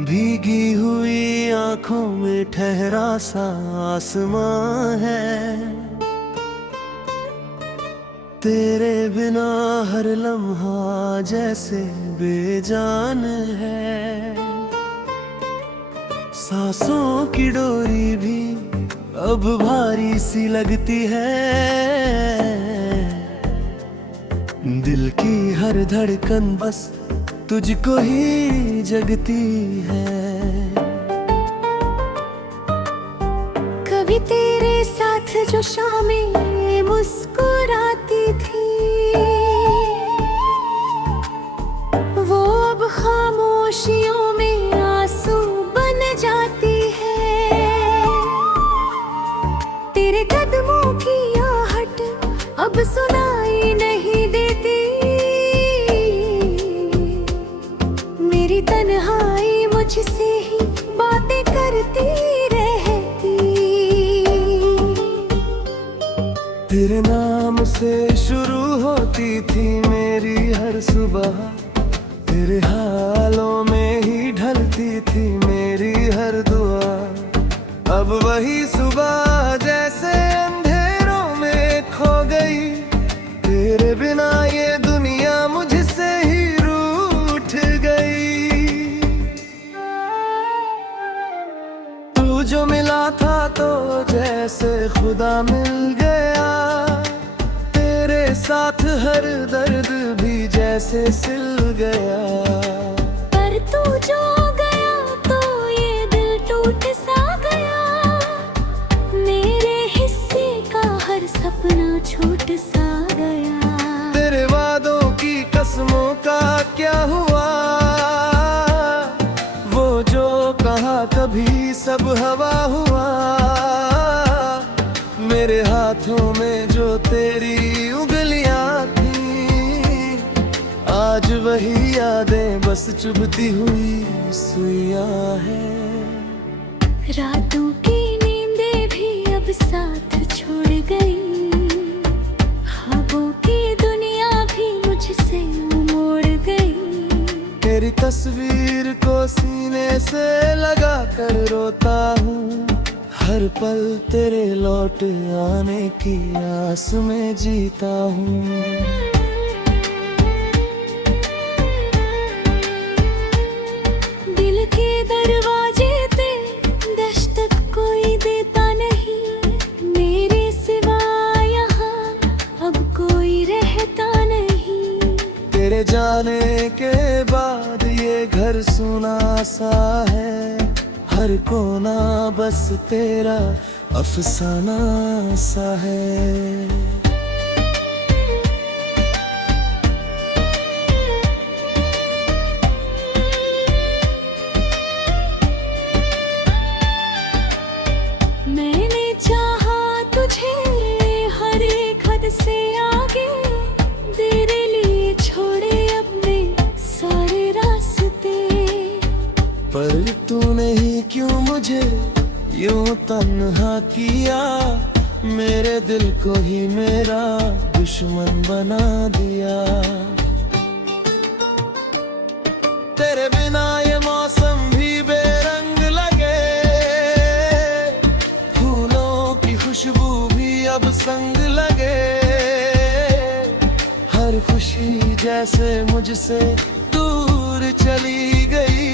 भीगी हुई आंखों में ठहरा सा आसमां है। तेरे बिना हर लम्हा जैसे बेजान है। सांसों की डोरी भी अब भारी सी लगती है। दिल की हर धड़कन बस तुझको ही जगती है। कभी तेरे साथ जो शामें मुस्कुराती थी, वो अब खामोशियों में आंसू बन जाती है। तेरे कदमों की आहट अब सुनाई नहीं देती। मेरी तन्हाई मुझसे ही बातें करती रहती। तेरे नाम से शुरू होती थी मेरी हर सुबह। तेरे हालों में ही ढलती थी मेरी हर दुआ। अब वही सुबह जैसे अंधेरों में खो गई। तेरे बिना ये दुनिया मुझसे ही रूठ गई। तू जो मिला था तो जैसे खुदा मिल गया। तेरे साथ हर दर्द भी जैसे सिल गया। पर तू जो गया तो ये दिल टूट सा गया। मेरे हिस्से का हर सपना छूट सा गया। तेरे वादों की कसमों का क्या हुआ। वो जो कहा कभी सब हवा हुआ। मेरे हाथों में जो तेरी उंगलियां थी, आज वही यादें बस चुभती हुई सुइयां हैं। रातों की नींदें भी अब साथ छोड़ गई। ख्वाबों की दुनिया भी मुझसे मोड़ गई। तेरी तस्वीर को सीने से लगा कर रोता हूँ। हर पल तेरे लौट आने की आस में जीता हूँ। दिल के दरवाजे पे दस्तक कोई देता नहीं। मेरे सिवा यहाँ अब कोई रहता नहीं। तेरे जाने के बाद ये घर सुना सा है। हर कोना बस तेरा अफसाना सा है। मैंने चाहा तुझे हर एक हद से आगे। तेरे लिए छोड़े अपने सारे रास्ते। पर तूने ही क्यों मुझे यूं तन्हा किया। मेरे दिल को ही मेरा दुश्मन बना दिया। तेरे बिना ये मौसम भी बेरंग लगे। फूलों की खुशबू भी अब संग लगे। हर खुशी जैसे मुझसे दूर चली गई।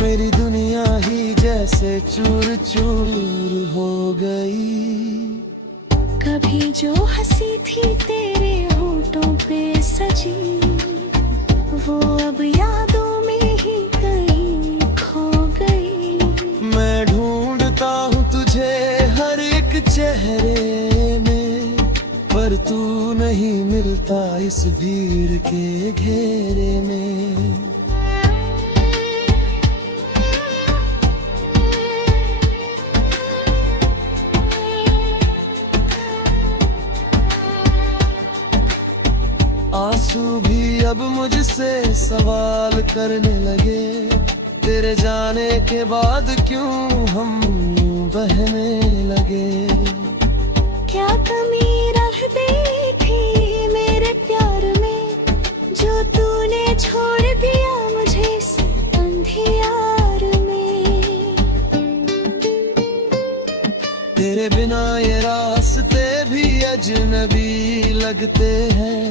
मेरी दुनिया ही जैसे चूर चूर हो गई। कभी जो हंसी थी तेरे होठों पे सजी, वो अब यादों में ही कहीं खो गई। मैं ढूंढता हूँ तुझे हर एक चेहरे में। पर तू नहीं मिलता इस भीड़ के घेरे में। आंसू भी अब मुझसे सवाल करने लगे। तेरे जाने के बाद क्यों हम यूं बहने लगे। क्या कमी रह गई थी मेरे प्यार में, जो तूने छोड़ दिया मुझे इस अंधियार अजनबी लगते हैं,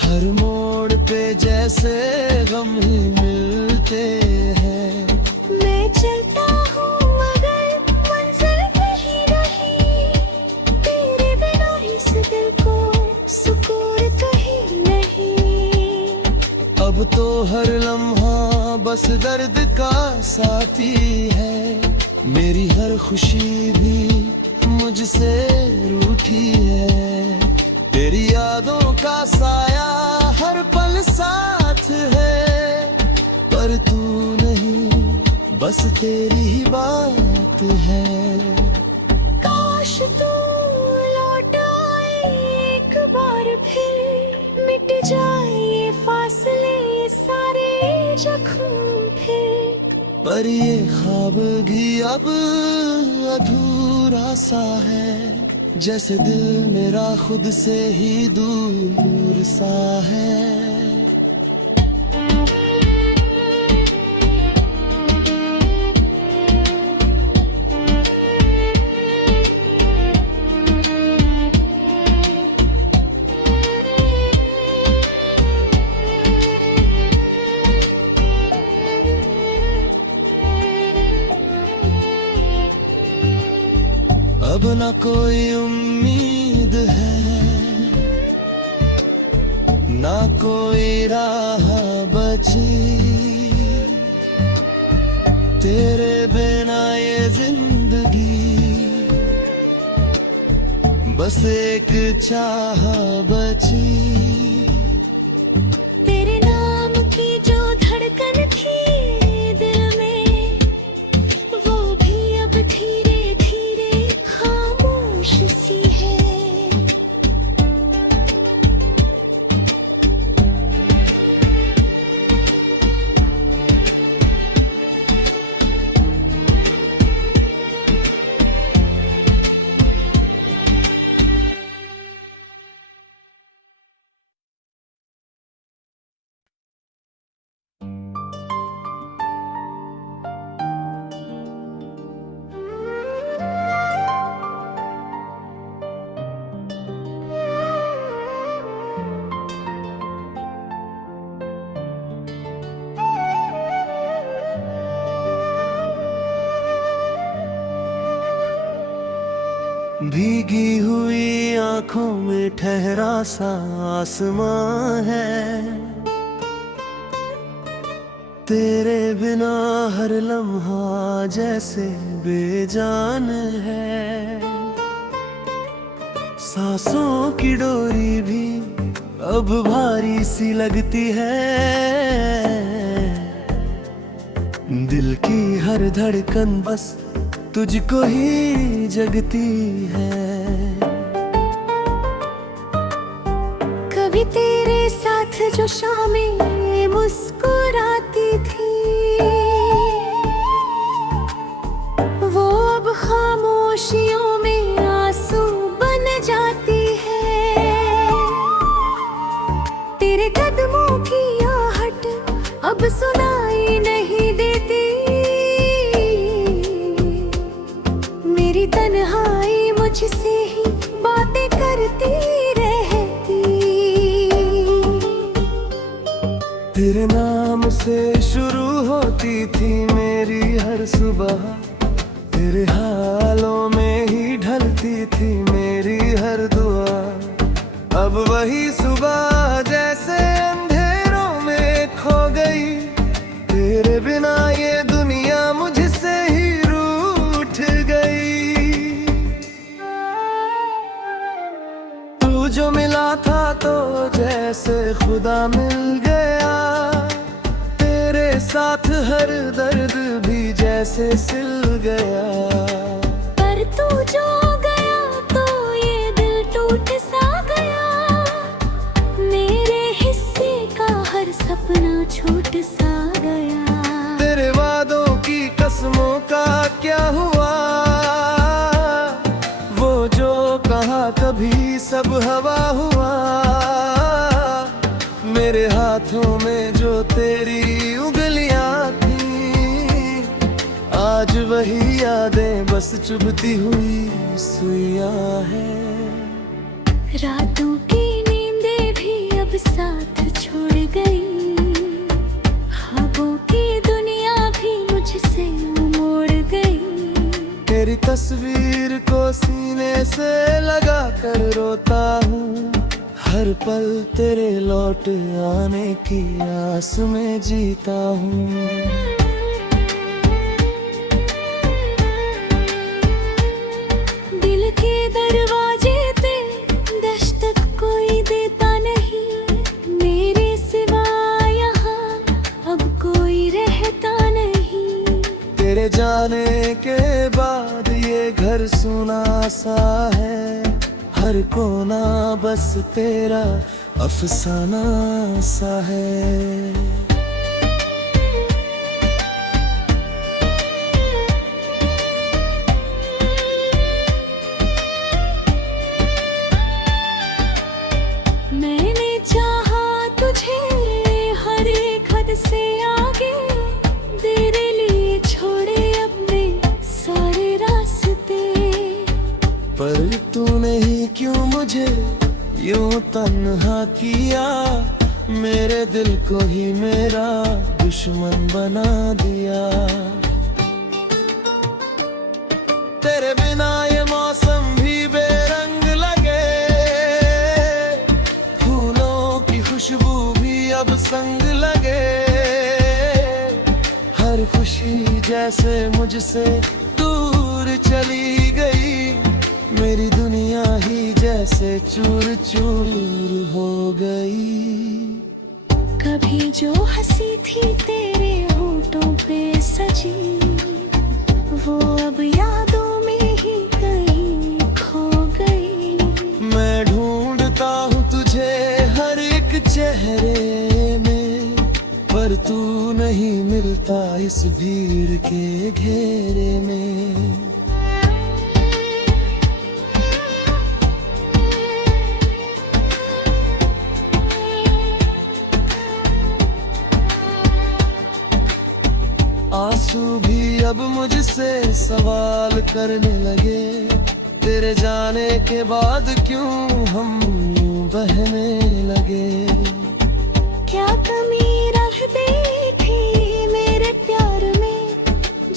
हर मोड़ पे जैसे गम ही मिलते हैं। मैं चलता हूँ मगर मंजिल नहीं रही, तेरे बिना इस दिल को सुकून कहीं नहीं। अब तो हर लम्हा बस दर्द का साथी है, मेरी हर खुशी भी मुझसे रूठी है। तेरी यादों का साया हर पल साथ है, पर तू नहीं बस तेरी ही बात है। काश तू लौट आए एक बार फिर, मिट जाए ये फासले ये सारे जख्म फिर। पर ये ख्वाब भी अब अधूरा सा है, जैसे दिल मेरा खुद से ही दूर सा है। अब ना कोई उम्मीद है, ना कोई राह बची, तेरे बिना ये जिंदगी बस एक चाह बची। तेरे नाम की जो धड़कन थी दिल में, वो भी अब धीरे धीरे खामोश सी है। भीगी हुई आंखों में ठहरा सा आसमां है, तेरे बिना हर लम्हा जैसे बेजान है। सांसों की डोरी भी अब भारी सी लगती है, दिल की हर धड़कन बस तुझको ही जगती है। कभी तेरे साथ जो शामें मुस्कुराती थी, वो अब खामोशियों में आंसू बन जाती है। तेरे कदमों की आहट अब सुनाई नहीं देती, मेरी तन्हाई मुझसे ही बातें करती रहती। तेरे नाम से शुरू होती थी मेरी हर सुबह, तेरे हालों में ही ढलती थी मेरी हर दुआ। अब वही सुबह जैसे अंधेरों में खो गई, तेरे बिना ये दुनिया मुझसे ही रूठ गई। तू जो मिला था तो जैसे खुदा मिल गया, तेरे साथ हर दर्द भी जैसे सिल गया। पर तू जो गया तो ये दिल टूट सा गया, मेरे हिस्से का हर सपना छूट सा गया। तेरे वादों की कसमों का क्या हुआ, वो जो कहा कभी सब हवा हुआ। मेरे हाथों में जो तेरी उंगलियां थी, आज वही यादें बस चुभती हुई सुइयां हैं। रातों की नींदें भी अब साथ छोड़ गई, ख्वाबों की दुनिया भी मुझसे मोड़ गई। तेरी तस्वीर को सीने से लगा कर रोता हूँ, हर पल तेरे लौट आने की आस में जीता हूँ। दिल के दरवाजे पे दस्तक कोई देता नहीं, मेरे सिवा यहाँ अब कोई रहता नहीं। तेरे जाने के बाद ये घर सुना सा है, हर कोना बस तेरा अफसाना सा है। मैंने चाहा तुझे हर एक हद से आगे, तेरे लिए छोड़े अपने सारे रास्ते। पर तूने ही क्यों मुझे यूं तन्हा किया, मेरे दिल को ही मेरा दुश्मन बना दिया। तेरे बिना ये मौसम भी बेरंग लगे, फूलों की खुशबू भी अब संग लगे। हर खुशी जैसे मुझसे दूर चली गई, मेरी दुनिया ही जैसे चूर चूर हो गई। कभी जो हंसी थी तेरे होठों पे सजी, वो अब यादों में ही कहीं खो गई। मैं ढूंढता हूँ तुझे हर एक चेहरे में, पर तू नहीं मिलता इस भीड़ के घेरे में। आंसू भी अब मुझसे सवाल करने लगे, तेरे जाने के बाद क्यों हम यूं बहने लगे। क्या कमी रह गई थी मेरे प्यार में,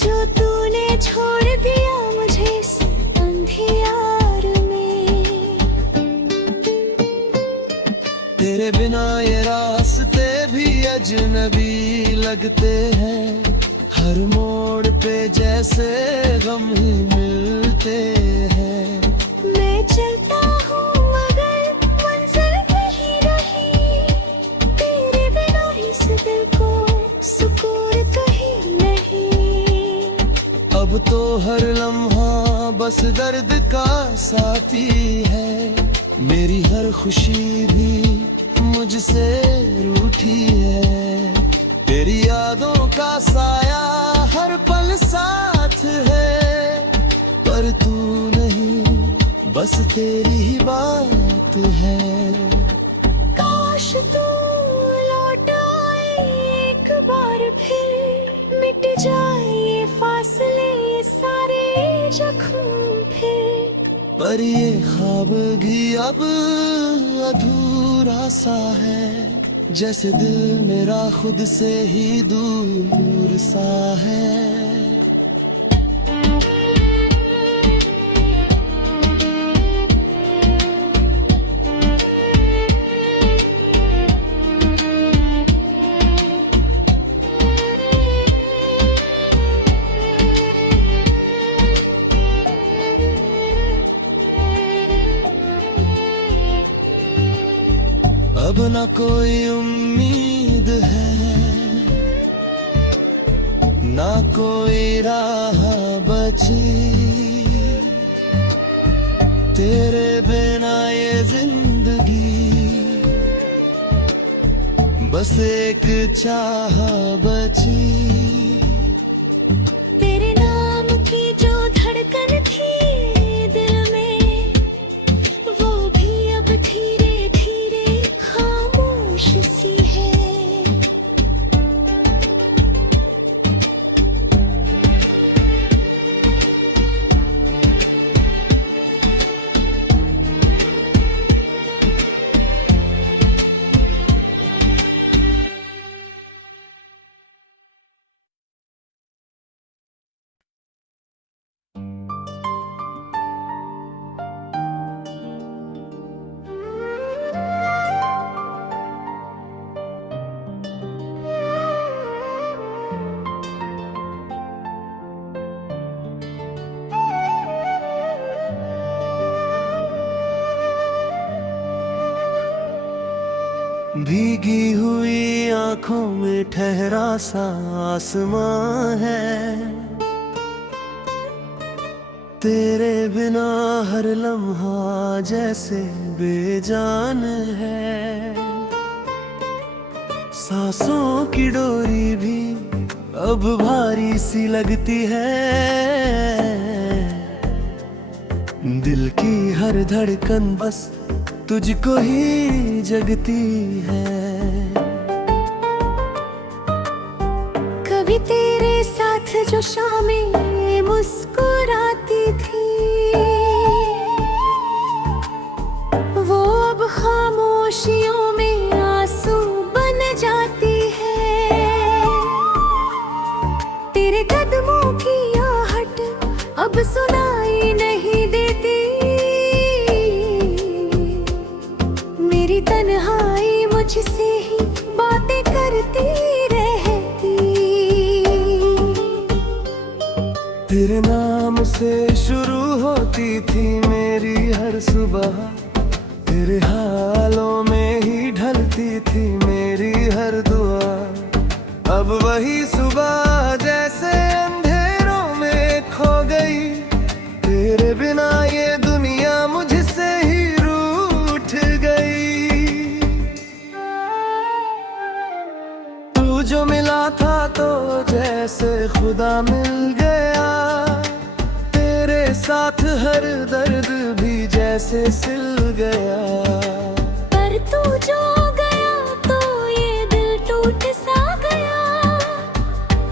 जो तूने छोड़ दिया मुझे इस अंधियार में। तेरे बिना ये रास्ते भी अजनबी लगते हैं, हर मोड़ पे जैसे गम ही मिलते हैं। मैं चलता हूँ मगर मंजिल नहीं रही, तेरे बिना इस दिल को सुकून कहीं नहीं। अब तो हर लम्हा बस दर्द का साथी है, मेरी हर खुशी भी मुझसे रूठी है। तेरी यादों का साया हर पल साथ है, पर तू नहीं बस तेरी ही बात है। काश तू लौट आए एक बार फिर, मिट जाए ये फासले ये सारे जख्म फिर। पर ये ख्वाब भी अब अधूरा सा है, जैसे दिल मेरा खुद से ही दूर सा है। अब न कोई उम्मीद है, ना कोई राह बची, तेरे बिना ये जिंदगी बस एक चाह बची। तेरे नाम की जो धड़कन थी दिल में, वो भी अब धीरे धीरे खामोश सी है। भीगी हुई आंखों में ठहरा सा आसमां है, तेरे बिना हर लम्हा जैसे बेजान है। सांसों की डोरी भी अब भारी सी लगती है, दिल की हर धड़कन बस तुझको ही जगती है। कभी तेरे साथ जो शामें मुस्कुराती थी, वो अब खामोशियों में आंसू बन जाती है। तेरे कदमों की आहट अब सुनाई नहीं देती, मेरी तन्हाई मुझसे ही बातें करती रहती। तेरे नाम से शुरू होती थी मेरी हर सुबह, तेरे हालों में ही ढलती थी मेरी हर दुआ। अब वही सुबह जैसे अंधेरों में खो गई, तेरे बिना ये दुनिया मुझसे ही रूठ गई। तू जो मिला था तो जैसे खुदा मिल गया, तेरे साथ हर दर्द भी जैसे सिल गया। पर तू जो गया तो ये दिल टूट सा गया,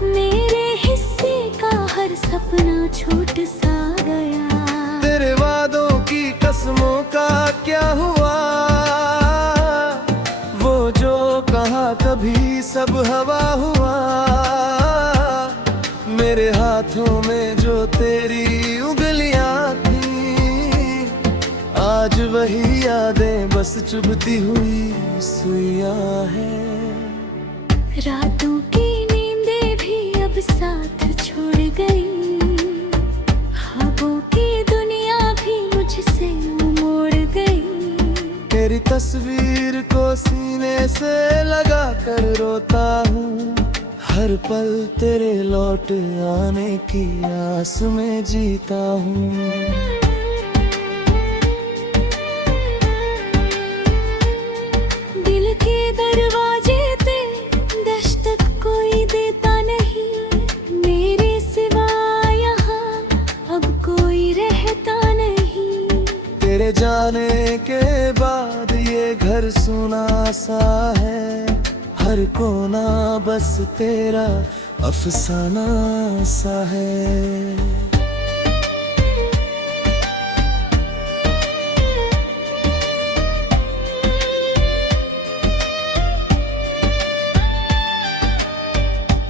मेरे हिस्से का हर सपना छूट सा गया। तेरे वादों की कसमों का क्या हुआ, वो जो कहा कभी सब हवा हुआ। मेरे हाथों में जो तेरी उंगलियां थी, आज वही यादें बस चुभती हुई सुइयां हैं। रातों की नींदें भी अब साथ छोड़ गई, ख्वाबों की दुनिया भी मुझसे मोड़ गई। तेरी तस्वीर को सीने से लगा कर रोता हूँ, हर पल तेरे लौट आने की आस में जीता हूँ। दिल के दरवाजे पे दस्तक कोई देता नहीं, मेरे सिवा यहाँ अब कोई रहता नहीं। तेरे जाने के बाद ये घर सुना सा है, हर कोना बस तेरा अफसाना सा है।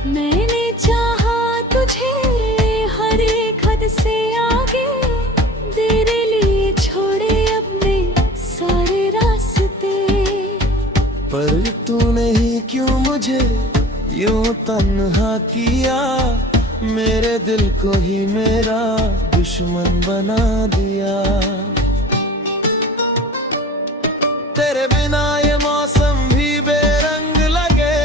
मैंने चाहा तुझे हर एक हद से आगे, तेरे लिए छोड़े अपने सारे रास्ते। पर तूने ही क्यों मुझे यूं तन्हा किया, मेरे दिल को ही मेरा दुश्मन बना दिया। तेरे बिना ये मौसम भी बेरंग लगे,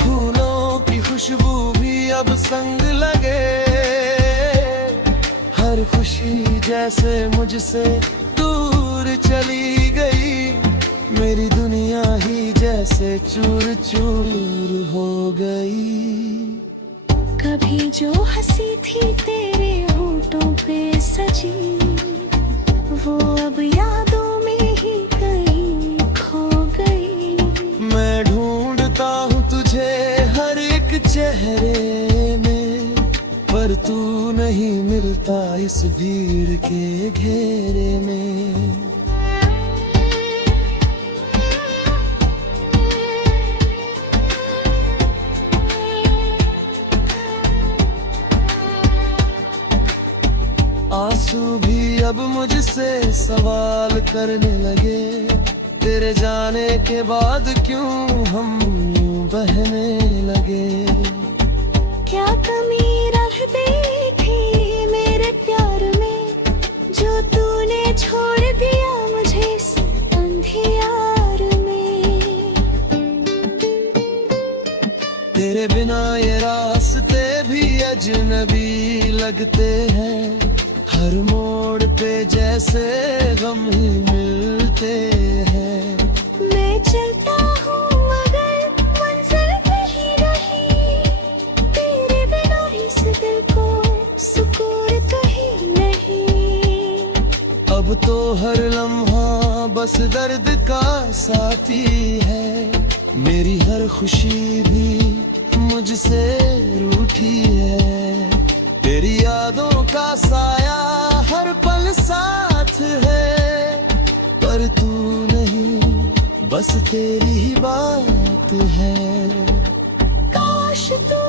फूलों की खुशबू भी अब संग लगे। हर खुशी जैसे मुझसे दूर चली गई, मेरी दुनिया ही जैसे चूर चूर हो गई। कभी जो हंसी थी तेरे होठों पे सजी, वो अब यादों में ही कहीं खो गई। मैं ढूंढता हूँ तुझे हर एक चेहरे में, पर तू नहीं मिलता इस भीड़ के घेरे में। आंसू भी अब मुझसे सवाल करने लगे, तेरे जाने के बाद क्यों हम यूं बहने लगे। क्या कमी रह गई थी मेरे प्यार में, जो तूने छोड़ दिया मुझे इस अंधियार अजनबी लगते हैं, हर मोड़ पे जैसे गम ही मिलते हैं। मैं चलता हूँ मगर मंजिल नहीं रही, तेरे बिना इस दिल को सुकून कहीं नहीं। अब तो हर लम्हा बस दर्द का साथी है, मेरी हर खुशी भी मुझसे रूठी है। तेरी यादों का साया हर पल साथ है, पर तू नहीं बस तेरी ही बात है। काश तू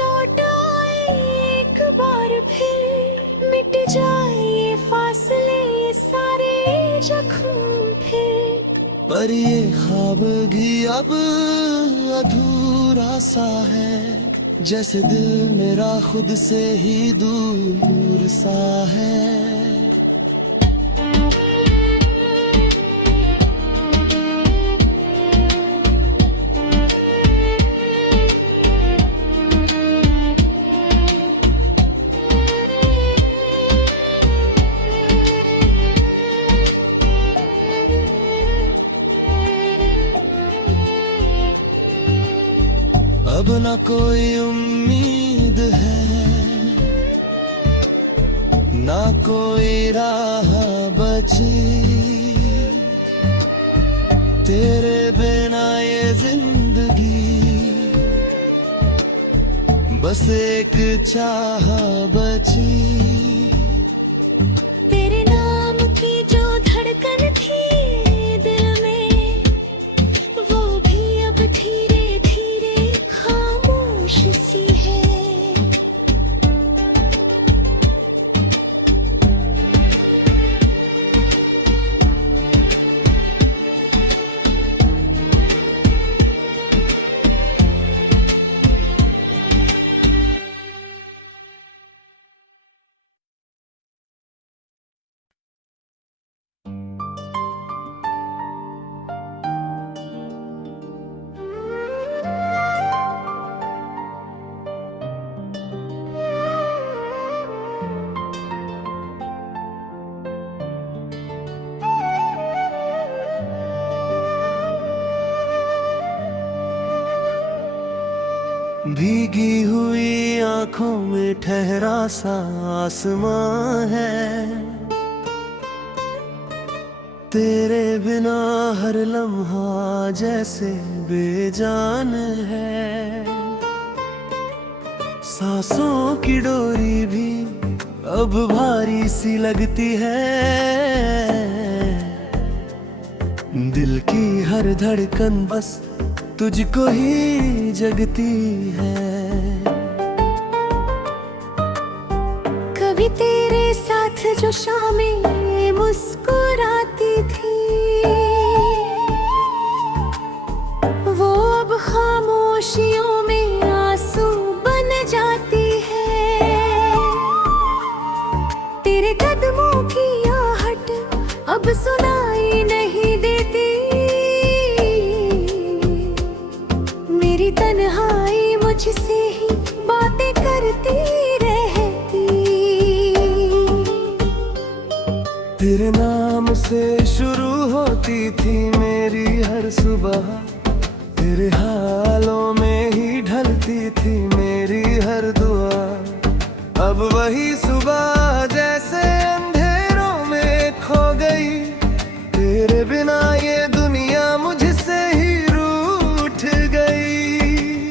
लौट आए एक बार फिर, मिट जाए ये फासले ये सारे जख्म फिर। पर ये ख्वाब भी अब अधूरा सा है, जैसे दिल मेरा खुद से ही दूर सा है। अब न कोई उम्मीद है, ना कोई राह बची, तेरे बिना ये जिंदगी बस एक चाह बची। तेरे नाम की जो धड़कन थी दिल में, वो भी अब धीरे धीरे खामोश सी है। भीगी हुई आंखों में ठहरा सा आसमां है, तेरे बिना हर लम्हा जैसे बेजान है। सांसों की डोरी भी अब भारी सी लगती है, दिल की हर धड़कन बस तुझको ही जगती है। कभी तेरे साथ जो शामें मुस्कुराती थी, वो अब खामोशियों में आंसू बन जाती है। तेरे कदमों की आहट अब सुनाई नहीं देती, मेरी तन्हाई मुझसे ही बातें करती रहती। तेरे नाम से शुरू होती थी मेरी हर सुबह, तेरे हालों में ही ढलती थी मेरी हर दुआ। अब वही सुबह जैसे अंधेरों में खो गई, तेरे बिना ये दुनिया मुझसे ही रूठ गई।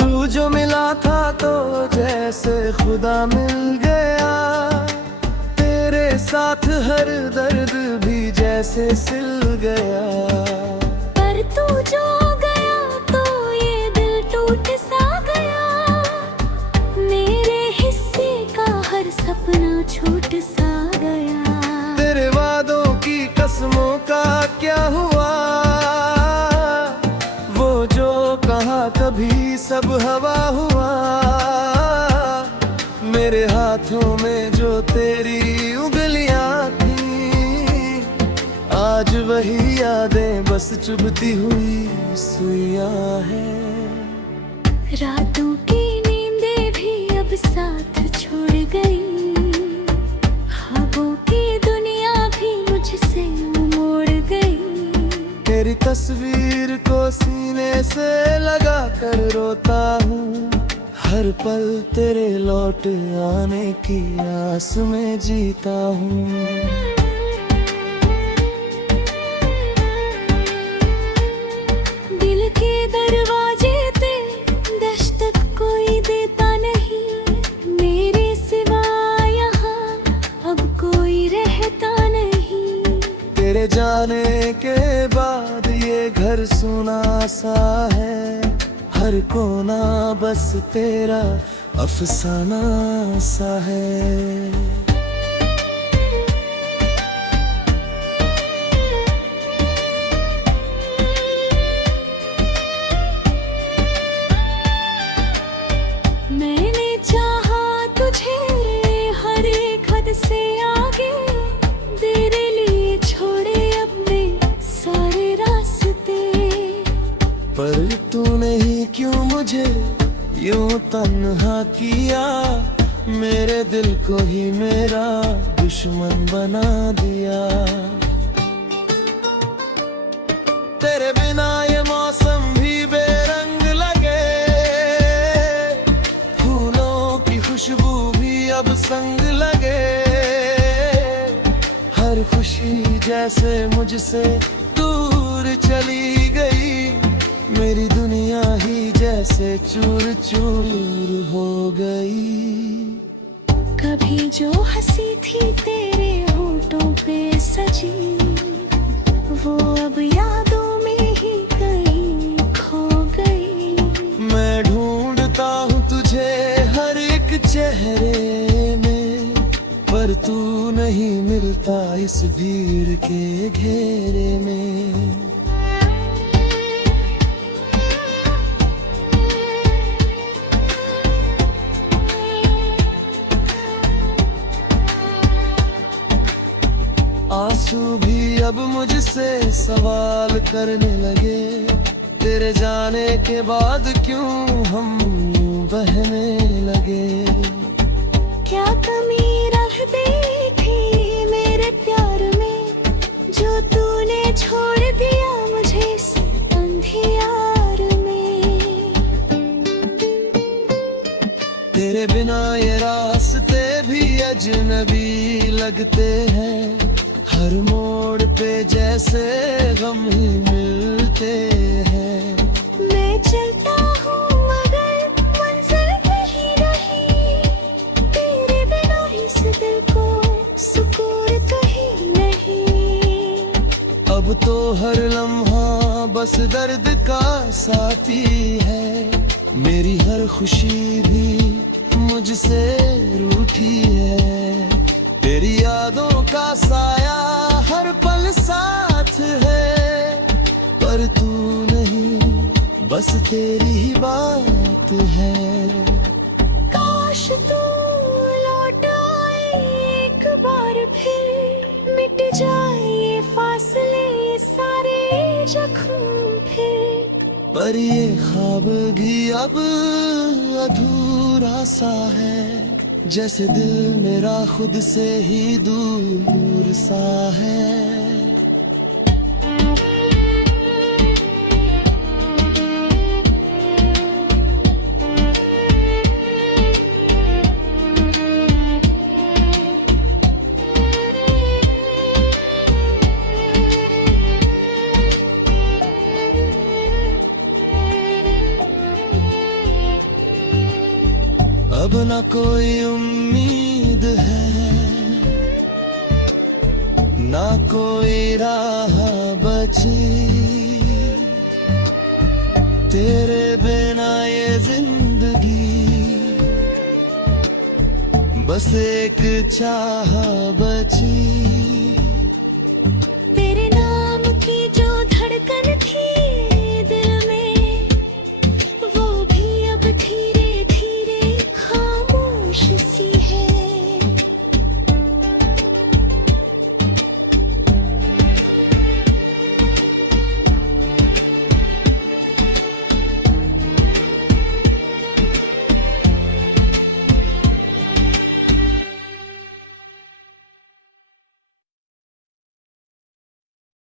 तू जो मिला था तो जैसे खुदा मिल गया, तेरे साथ हर दर्द भी जैसे सिल गया। पर तू जो गया तो ये दिल टूट सा गया, मेरे हिस्से का हर सपना छूट सा गया। तेरे वादों की कसमों का क्या हुआ, वो जो कहा कभी सब हवा हुआ। मेरे हाथों में जो तेरी उंगलियां थी, आज वही यादें बस चुभती हुई सुइयां हैं। रातों की नींदें भी अब साथ छोड़ गई, ख्वाबों की दुनिया भी मुझसे मोड़ गई। तेरी तस्वीर को सीने से लगा कर रोता हूँ, हर पल तेरे लौट आने की आस में जीता हूँ। दिल के दरवाजे पे दस्तक कोई देता नहीं, मेरे सिवा यहाँ अब कोई रहता नहीं। तेरे जाने के बाद ये घर सुना सा है, हर कोना बस तेरा अफसाना सा है। मैंने चाहा तुझे हर एक हद से आगे, तेरे लिए छोड़े अपने सारे रास्ते। पर तूने ही क्यों मुझे यूं तन्हा किया, मेरे दिल को ही मेरा दुश्मन बना दिया। तेरे बिना ये मौसम भी बेरंग लगे, फूलों की खुशबू भी अब संग लगे। हर खुशी जैसे मुझसे दूर चली गई, मेरी दुनिया ही जैसे चूर चूर हो गई। कभी जो हंसी थी तेरे होठों पे सजी, वो अब यादों में ही कहीं खो गई। मैं ढूंढता हूँ तुझे हर एक चेहरे में, पर तू नहीं मिलता इस भीड़ के घेरे में। आंसू भी अब मुझसे सवाल करने लगे, तेरे जाने के बाद क्यों हम यूं बहने लगे। क्या कमी रह गई थी मेरे प्यार में, जो तूने छोड़ दिया मुझे इस अंधियार में। तेरे बिना ये रास्ते भी अजनबी लगते हैं, हर मोड़ पे जैसे गम ही मिलते हैं। मैं चलता हूँ मगर मंजिल नहीं रही, तेरे बिना इस दिल को सुकून कहीं नहीं। अब तो हर लम्हा बस दर्द का साथी है, मेरी हर खुशी भी मुझसे रूठी है। तेरी यादों का साया हर पल साथ है, पर तू नहीं बस तेरी ही बात है। काश तू लौट आए एक बार फिर, मिट जाए ये फासले ये सारे जख्म फिर। पर ये ख्वाब भी अब अधूरा सा है, जैसे दिल मेरा खुद से ही दूर सा है। अब न कोई उम्मीद है, ना कोई राह बची, तेरे बिना ये जिंदगी बस एक चाह बची।